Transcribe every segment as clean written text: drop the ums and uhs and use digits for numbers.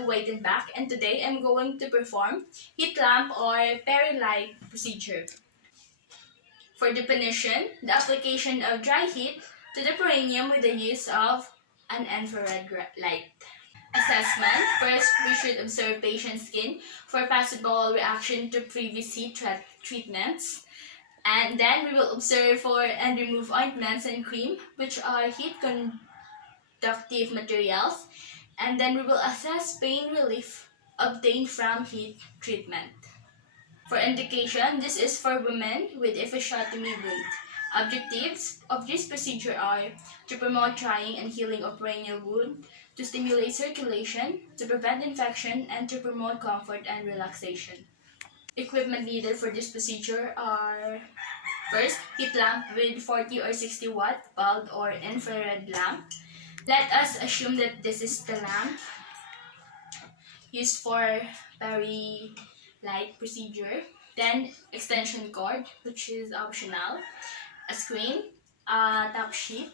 to Weight and Back, and today I'm going to perform heat lamp or Peri-heat procedure. For definition, the application of dry heat to the perineum with the use of an infrared light. Assessment. First, we should observe patient's skin for possible reaction to previous heat treatments. And then we will observe for and remove ointments and cream, which are heat conductive materials. And then we will assess pain relief obtained from heat treatment. For indication, this is for women with episiotomy wound. Objectives of this procedure are to promote drying and healing of perineal wound, to stimulate circulation, to prevent infection, and to promote comfort and relaxation. Equipment needed for this procedure are: first, heat lamp with 40 or 60 watt bulb or infrared lamp. Let us assume that this is the lamp used for Peri-heat procedure. Then, extension cord, which is optional. A screen, a top sheet.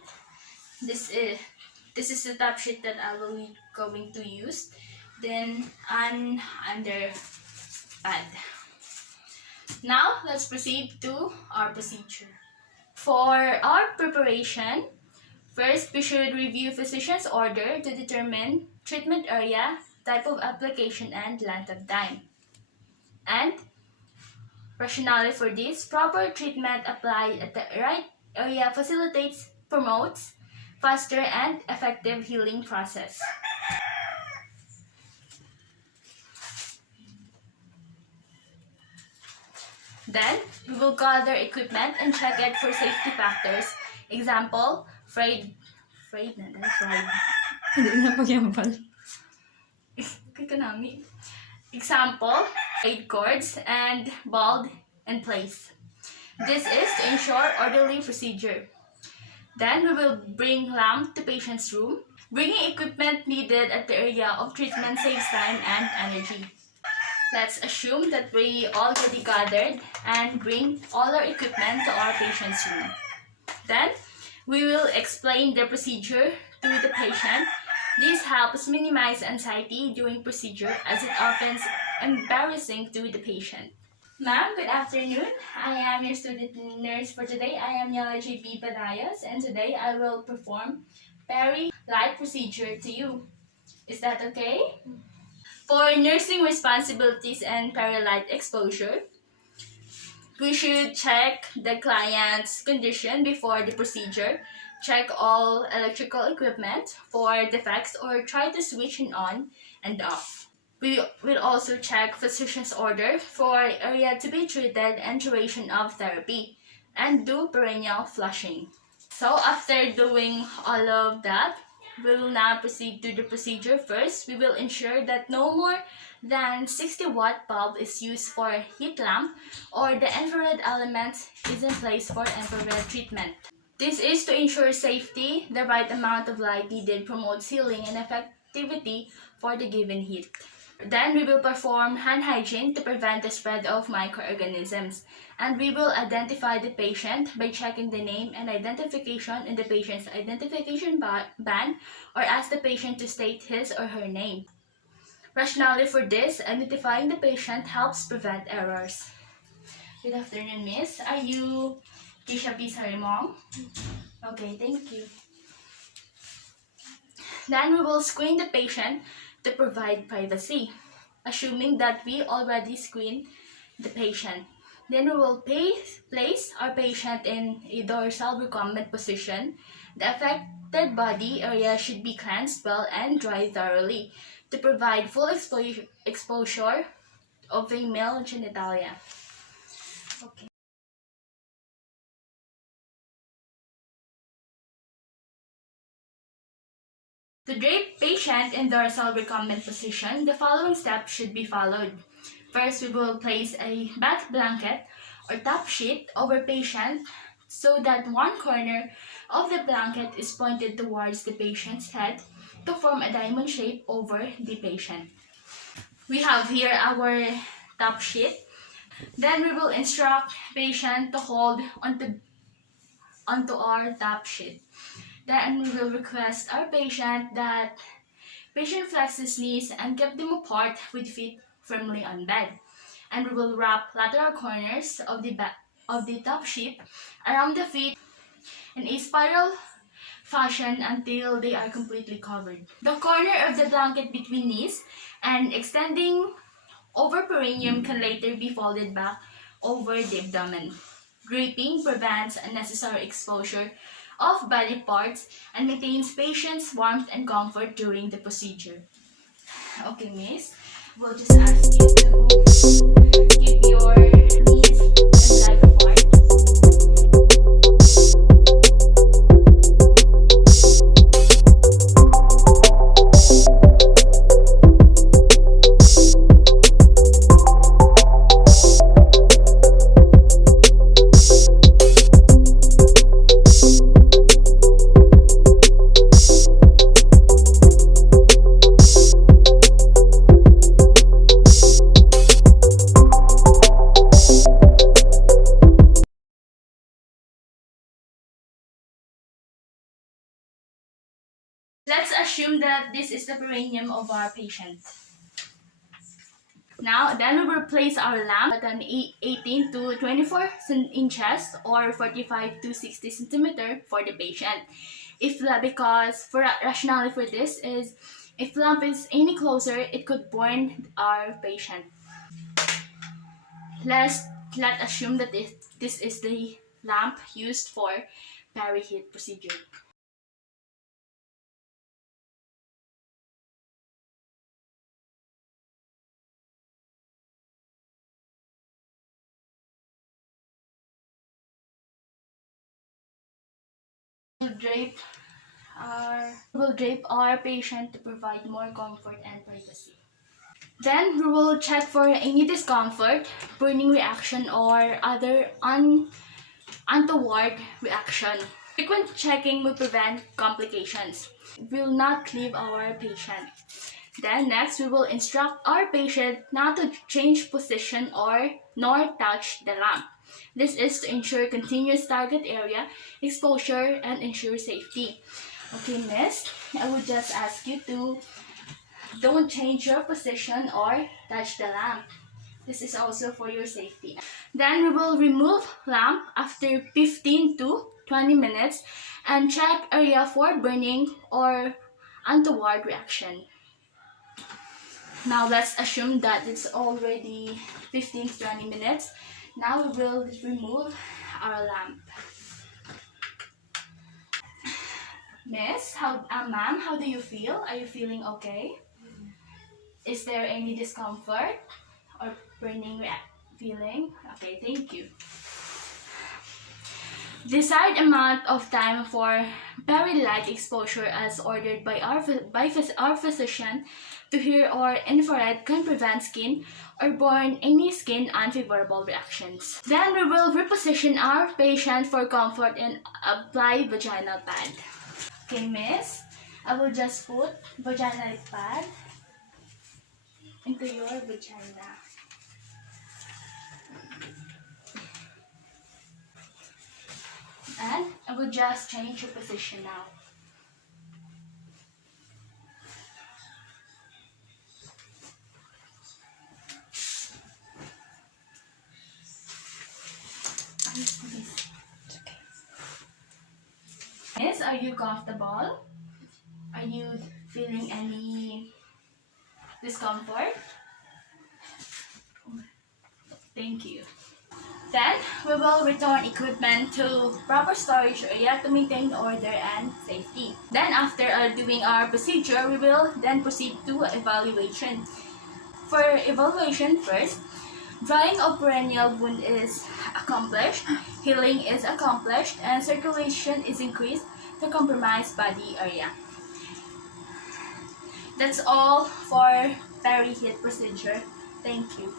This is the top sheet that I will be going to use. Then, an under pad. Now, let's proceed to our procedure. For our preparation, first, we should review physician's order to determine treatment area, type of application, and length of time. And rationale for this: proper treatment applied at the right area facilitates, promotes faster and effective healing process. Then, we will gather equipment and check it for safety factors. Example, frayed. Example, frayed cords and bulb in place. This is to ensure orderly procedure. Then, we will bring lamp to patient's room. Bringing equipment needed at the area of treatment saves time and energy. Let's assume that we already gathered and bring all our equipment to our patient's room. Then, we will explain the procedure to the patient. This helps minimize anxiety during procedure as it often is embarrassing to the patient. Ma'am, good afternoon. I am your student nurse for today. I am Yala JB Badayas, and today I will perform Peri-heat procedure to you. Is that okay? For nursing responsibilities and Peri-heat exposure, we should check the client's condition before the procedure, check all electrical equipment for defects, or try to switch it on and off. We will also check physician's order for area to be treated and duration of therapy, and do perineal flushing. So after doing all of that, we will now proceed to the procedure. First, we will ensure that no more than 60 watt bulb is used for heat lamp, or the infrared element is in place for infrared treatment. This is to ensure safety. The right amount of light needed promotes healing and effectivity for the given heat. Then we will perform hand hygiene to prevent the spread of microorganisms. And we will identify the patient by checking the name and identification in the patient's identification band, or ask the patient to state his or her name. Rationale for this: identifying the patient helps prevent errors. Good afternoon, miss. Are you Kisha P. Sarimong? Okay, thank you. Then we will screen the patient to provide privacy, assuming that we already screened the patient. Then we will place our patient in a dorsal recumbent position. The affected body area should be cleansed well and dried thoroughly to provide full exposure of female genitalia. Okay. To drape patient in dorsal recumbent position, the following steps should be followed. First, we will place a bath blanket or top sheet over patient so that one corner of the blanket is pointed towards the patient's head to form a diamond shape over the patient. We have here our top sheet. Then we will instruct patient to hold onto our top sheet. Then we will request our patient that Patient flexes knees and keep them apart with feet firmly on bed. And we will wrap lateral corners of the top sheet around the feet in a spiral fashion until they are completely covered. The corner of the blanket between knees and extending over perineum can later be folded back over the abdomen. Draping prevents unnecessary exposure of body parts and maintains patient's warmth and comfort during the procedure. Okay, miss, we'll just ask you to keep your knees and leg apart. Let's assume that this is the perineum of our patient. Now, then we will place our lamp at an 18 to 24 inches or 45 to 60 centimeter for the patient. Because for rationale for this is, if the lamp is any closer, it could burn our patient. Let's assume that this is the lamp used for peri-heat procedure. We will drape our patient to provide more comfort and privacy. Then we will check for any discomfort, burning reaction, or other untoward reaction. Frequent checking will prevent complications. We will not leave our patient. Then next, we will instruct our patient not to change position or nor touch the lamp. This is to ensure continuous target area exposure and ensure safety. Okay, miss, I would just ask you to don't change your position or touch the lamp. This is also for your safety. Then we will remove lamp after 15 to 20 minutes and check area for burning or untoward reaction. Now let's assume that it's already 15 to 20 minutes. Now we will remove our lamp. Miss, ma'am, how do you feel? Are you feeling okay? Is there any discomfort or burning feeling? Okay, thank you. Desired amount of time for very light exposure as ordered by our physician to HEAR or infrared can prevent skin or burn any skin unfavorable reactions. Then we will reposition our patient for comfort and apply vaginal pad. Okay, miss, I will just put vaginal pad into your vagina. And I will just change your position now. Miss, are you comfortable? Are you feeling any discomfort? Thank you. Then, we will return equipment to proper storage area to maintain order and safety. Then, after doing our procedure, we will then proceed to evaluation. For evaluation first, drying of perineal wound is accomplished, healing is accomplished, and circulation is increased to compromised body area. That's all for peri-heat procedure. Thank you.